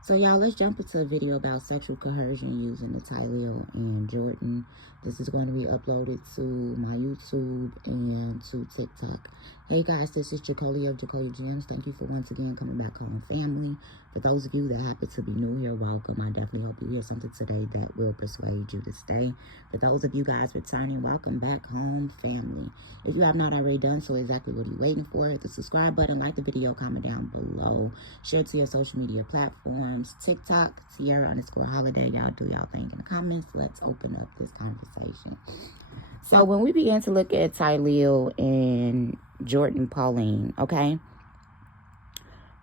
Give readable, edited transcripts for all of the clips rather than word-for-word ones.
So y'all, let's jump into a video about sexual coercion using the Tylil and Jourdin. This is going to be uploaded to my YouTube and to TikTok. Hey guys, this is Jacolia of Jacolia Gems. Thank you for once again coming back home, family. For those of you that happen to be new here, welcome. I definitely hope you hear something today that will persuade you to stay. For those of you guys returning, welcome back home, family. If you have not already done so, exactly what are you waiting for? Hit the subscribe button, like the video, comment down below. Share it to your social media platforms. TikTok, Sierra_holiday. Y'all do y'all thing in the comments. Let's open up this conversation. So when we begin to look at Tylil and Jourdin Pauline, okay,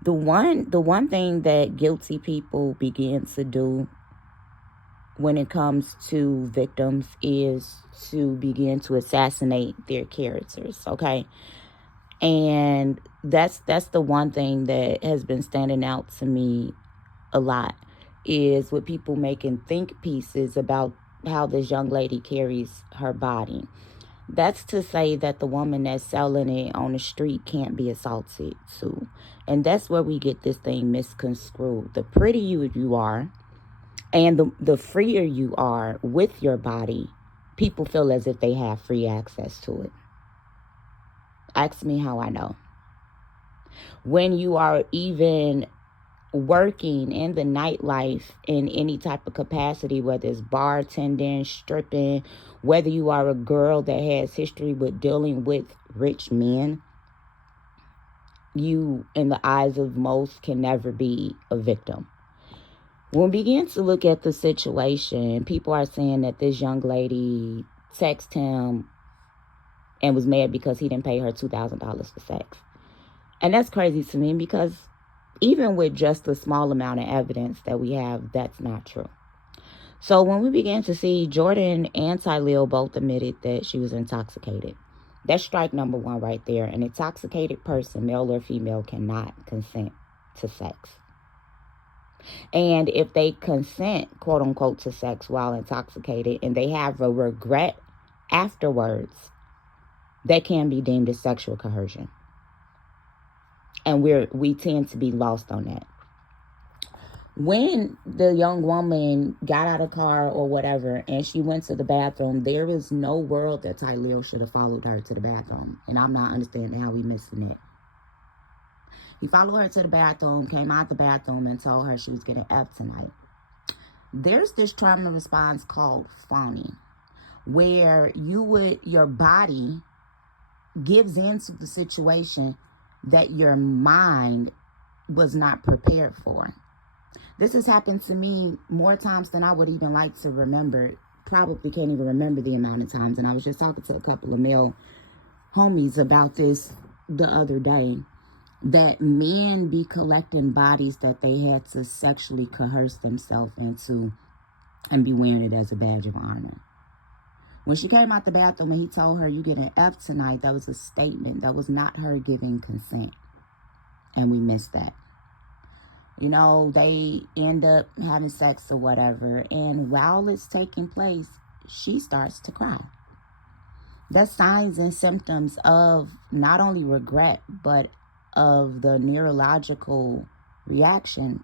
the one thing that guilty people begin to do when it comes to victims is to begin to assassinate their characters, okay? And that's the one thing that has been standing out to me a lot, is with people making think pieces about how this young lady carries her body. That's to say that the woman that's selling it on the street can't be assaulted too. And that's where we get this thing misconstrued. The prettier you are and the freer you are with your body, people feel as if they have free access to it. Ask me how I know. When you are even working in the nightlife in any type of capacity, whether it's bartending, stripping, whether you are a girl that has history with dealing with rich men, you, in the eyes of most, can never be a victim. When we begin to look at the situation, people are saying that this young lady texted him and was mad because he didn't pay her $2,000 for sex. And that's crazy to me, because even with just the small amount of evidence that we have, that's not true. So when we began to see, Jourdin and Tylil both admitted that she was intoxicated. That's strike number one right there. An intoxicated person, male or female, cannot consent to sex. And if they consent, quote unquote, to sex while intoxicated, and they have a regret afterwards, that can be deemed as sexual coercion. And we tend to be lost on that. When the young woman got out of the car or whatever and she went to the bathroom, there is no world that Tylil should have followed her to the bathroom. And I'm not understanding how we missing it. He followed her to the bathroom, came out the bathroom, and told her she was getting F tonight. There's this trauma response called fawning, where your body gives into the situation that your mind was not prepared for. This has happened to me more times than I would even like to remember. Probably can't even remember the amount of times. And I was just talking to a couple of male homies about this the other day, that men be collecting bodies that they had to sexually coerce themselves into and be wearing it as a badge of honor. When she came out the bathroom and he told her, "You get an F tonight," that was a statement. That was not her giving consent. And we missed that. You know, they end up having sex or whatever. And while it's taking place, she starts to cry. That's signs and symptoms of not only regret, but of the neurological reaction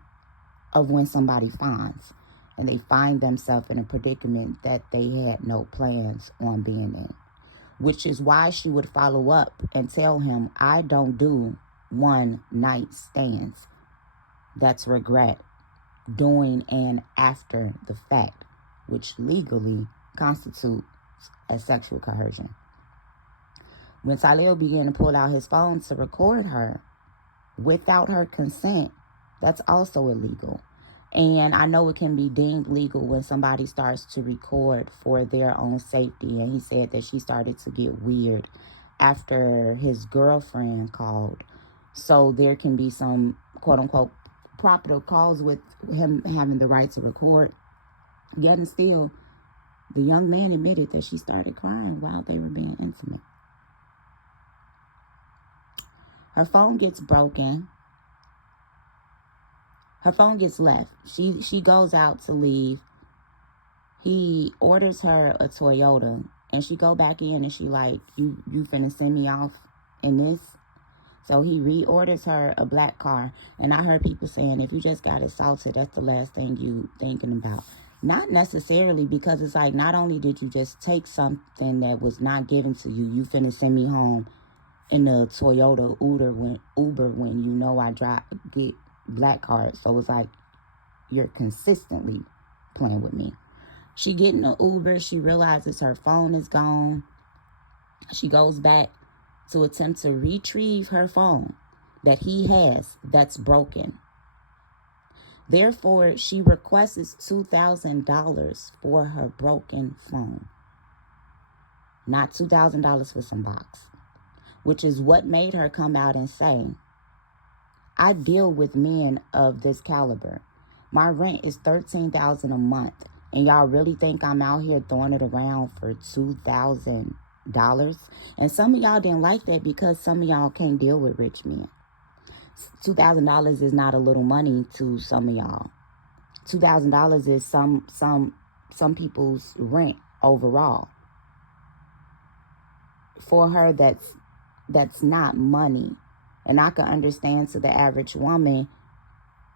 of when somebody finds. And they find themselves in a predicament that they had no plans on being in. Which is why she would follow up and tell him, "I don't do one night stands." That's regret, doing and after the fact, which legally constitutes as sexual coercion. When Tylil began to pull out his phone to record her without her consent, that's also illegal. And I know it can be deemed legal when somebody starts to record for their own safety. And he said that she started to get weird after his girlfriend called. So there can be some, quote unquote, proper calls with him having the right to record. Yet and still, the young man admitted that she started crying while they were being intimate. Her phone gets broken. Her phone gets left. She goes out to leave. He orders her a Toyota, and she go back in and she like, you finna send me off in this? So he reorders her a black car. And I heard people saying, if you just got assaulted, that's the last thing you thinking about. Not necessarily, because it's like, not only did you just take something that was not given to you, you finna send me home in the Toyota Uber when you know I get black cards. So it's like, you're consistently playing with me. She get in the Uber. She realizes her phone is gone. She goes back to attempt to retrieve her phone that he has that's broken. Therefore, she requests $2,000 for her broken phone. Not $2,000 for some box. Which is what made her come out and say, I deal with men of this caliber. My rent is $13,000 a month. And y'all really think I'm out here throwing it around for $2,000? And some of y'all didn't like that because some of y'all can't deal with rich men. $2,000 is not a little money to some of y'all. $2,000 is some people's rent overall. For her, that's not money. And I can understand, to the average woman,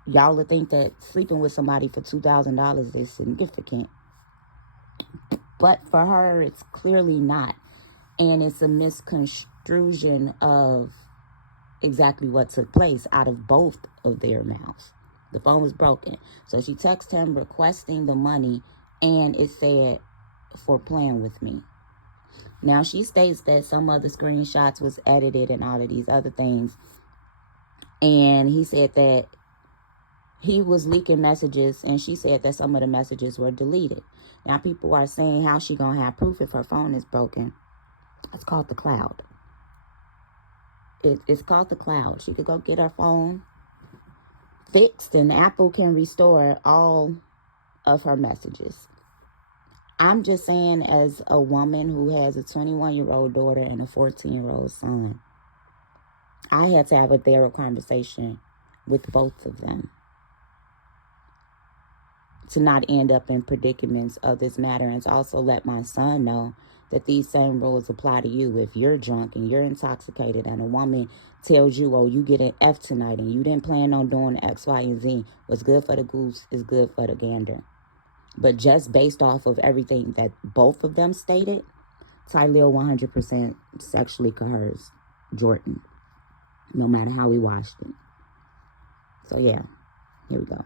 y'all would think that sleeping with somebody for $2,000 is significant. But for her, it's clearly not. And it's a misconstruction of exactly what took place out of both of their mouths. The phone was broken. So she texted him requesting the money, and it said, for playing with me. Now, she states that some of the screenshots was edited and all of these other things. And he said that he was leaking messages, and she said that some of the messages were deleted. Now, people are saying, how she gonna have proof if her phone is broken? It's called the cloud. It's called the cloud. She could go get her phone fixed, and Apple can restore all of her messages. I'm just saying, as a woman who has a 21-year-old daughter and a 14-year-old son, I had to have a thorough conversation with both of them to not end up in predicaments of this matter, and to also let my son know that these same rules apply to you. If you're drunk and you're intoxicated and a woman tells you, oh, you get an F tonight and you didn't plan on doing X, Y, and Z, what's good for the goose is good for the gander. But just based off of everything that both of them stated, Tylil 100% sexually coerced Jourdin, no matter how he washed it. So yeah, here we go.